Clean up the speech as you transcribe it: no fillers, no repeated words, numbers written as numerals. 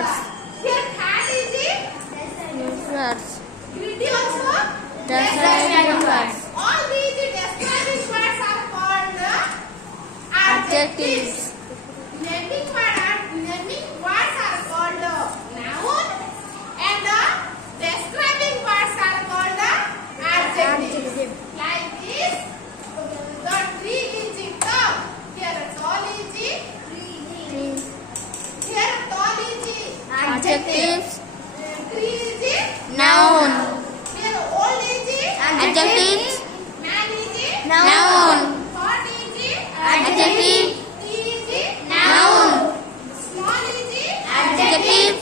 words. Here cat is Words. greedy also. Describing words. All these describing words are called Adjectives. Naming words are called noun and describing words are called adjectives. Like this, the tree is tall. Here tall is tree. Here tall is Adjectives. Tree is Noun. Here old is Adjectives. man is Noun. hot is Adjective. tea is Noun. small is Adjective.